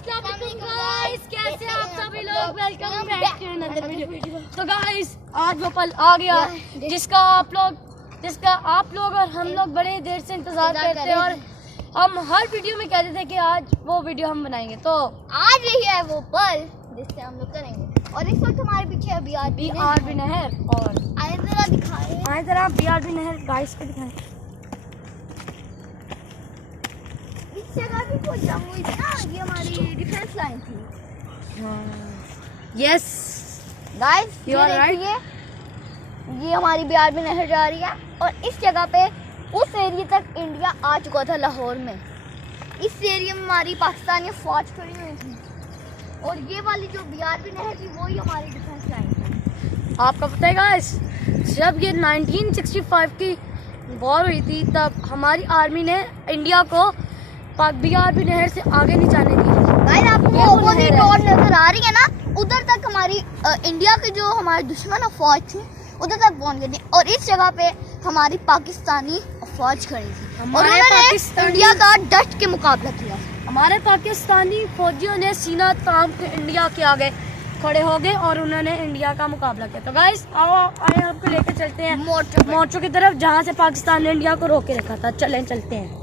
अस्सलाम वालेकुम गाइस, कैसे हैं आप सभी लोग। Welcome back to another video. तो गाइस आज वो पल आ गया जिसका आप लोग और हम लोग बड़े देर से इंतजार करते हैं और हम हर वीडियो में कहते थे कि आज वो वीडियो हम बनाएंगे। तो आज यही है वो पल जिससे हम लोग करेंगे। और इस वक्त हमारे पीछे है BRB नहर। और आए जरा दिखाएं, आए जरा BRB नहर गाइस को दिखाएं। इस जगह भी कोई जंग हुई थी ना, ये हमारी डिफेंस लाइन थी। Yes guys You are right. ये हमारी BRB नहर जा रही है और इस जगह पे उस एरिया तक इंडिया आ चुका था लाहौर में। इस एरिया में हमारी पाकिस्तानी फौज खड़ी हुई थी और ये वाली जो BRB नहर थी वही हमारी डिफेंस लाइन थी। आपको पता है गाइस, जब ये 1965 की वॉर हुई थी तब हमारी आर्मी ने इंडिया को BRB नहर से आगे नहीं जाने दी। गाइस आपको वो ऑपोजिट रोड नजर आ रही है ना, उधर तक हमारी इंडिया के जो हमारे दुश्मन फौज थी उधर तक पहुंच गई थी और इस जगह पे हमारी पाकिस्तानी फौज खड़ी थी और उन्होंने इंडिया का डट के मुकाबला किया। हमारे पाकिस्तानी फौजियों ने सीना तान के इंडिया के आगे खड़े हो गए और उन्होंने इंडिया का मुकाबला किया। तो गाइस आओ आए आपको लेकर चलते हैं मोर्चों की तरफ जहाँ से पाकिस्तान ने इंडिया को रोक के रखा था। चलते हैं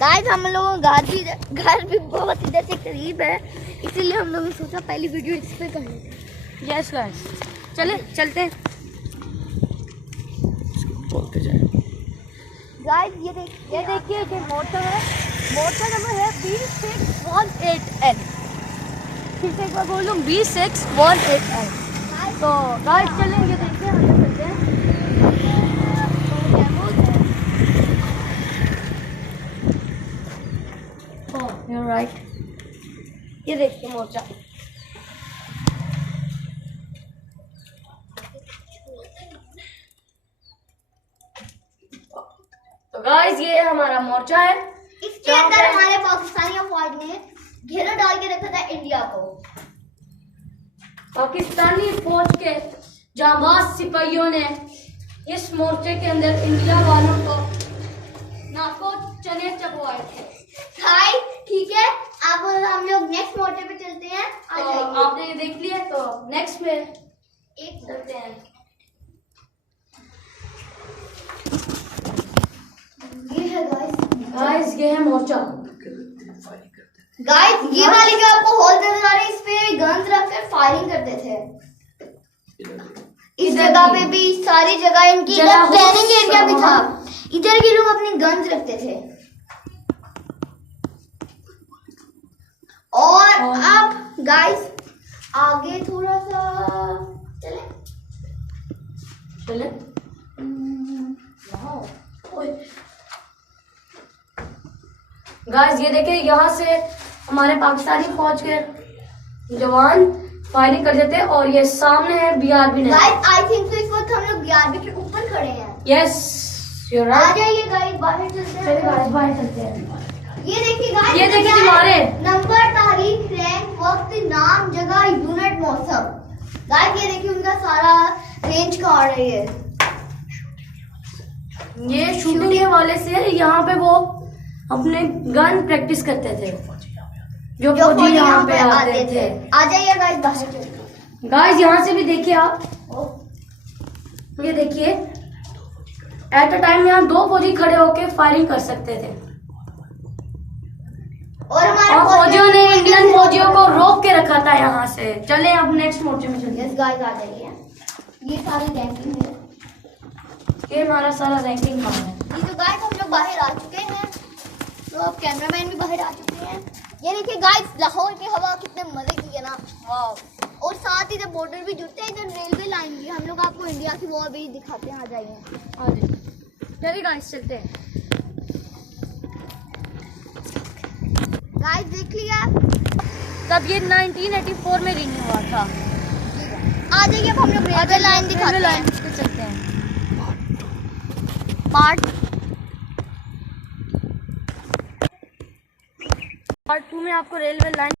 गाइस। हम लोगों का घर भी बहुत इधर से करीब है, इसीलिए हम लोगों ने सोचा पहली वीडियो इस पे कर लेते हैं। यस गाइस चलते हैं। बोलते जाए गाइस ये देखिए ये मोर्चा है, मोर्चा नंबर है B618N। फिर से एक बार बोल दूँ B618N। तो गाइस चलेंगे, देखिए हम लोग चलते हैं। You're right. ये देखिए मोर्चा। तो गाइस ये हमारा मोर्चा है। इसके अंदर हमारे पाकिस्तानी फौज ने घेरा डाल के रखा था इंडिया को। पाकिस्तानी फौज के जांबाज सिपाहियों ने इस मोर्चे के अंदर इंडिया वालों को नाको चने चबवाए थे। ठीक है, अब हम लोग नेक्स्ट मोर्चे पे चलते हैं। तो आपने ये देख लिया, तो नेक्स्ट में एक चलते हैं। ये है गाइस ये है मोर्चा। गाइस ये वाली जो आपको होल नजर आ रही है, इस पे गन्स रखकर फायरिंग करते थे। इस जगह पे भी सारी जगह इनकी ट्रेनिंग एरिया भी था, इधर के लोग अपनी गन्स रखते थे। और अब गाइस आगे थोड़ा सा चले। गाइस ये देखिए, यहाँ से हमारे पाकिस्तानी फौज के जवान फायरिंग कर देते हैं और ये सामने है BRB नहर। गाइस आई थिंक तो इस वक्त हम लोग BRB के ऊपर खड़े हैं। Yes you're right। आ जाइए गाइस, बाहर चलते हैं। चलिए गाइस बाहर चलते हैं। ये देखिए गाइस, ये देखिए दीवारें, नंबर, तारीख, रैंक, वक्त, नाम, जगह, यूनिट, मौसम। गाइस ये देखिए उनका सारा रेंज का आ रही है। ये शूटिंग के वाले से यहाँ पे वो अपने गन प्रैक्टिस करते थे, जो फौजी यहाँ पे आते थे। आ जाइए गाइस बाहर चलते। गाइस यहाँ से भी देखिए आप, ये देखिए एट अ टाइम यहाँ 2 फौजी खड़े होके फायरिंग कर सकते थे और हमारे फौजियों ने इंडियन फौजियों को रोक के रखा था यहाँ से। चले अब नेक्स्ट मोर्चे में चलिए। यस गाइस आ जाइए। ये सारी रैंकिंग है, ये हमारा सारा रैंकिंग काम है। ये तो गाइस हम लोग बाहर आ चुके हैं, तो अब कैमरामैन भी बाहर आ चुके हैं। ये देखिए गाइस लाहौर की हवा कितने मजे की है ना, वाह। और साथ ही इधर बॉर्डर भी जुड़ते हैं, इधर रेलवे लाइन भी। हम लोग आपको इंडिया की वॉर भी दिखाते हैं। आ जाइए। चलिए गाइस चलते हैं। गाइस देख लिया, तब ये 1984 में रिन्यू हुआ था। आ जाइए अब हम लोग रेलवे लाइन दिखाते हैं। पे चलते हैं। पार्ट 2 में आपको रेलवे लाइन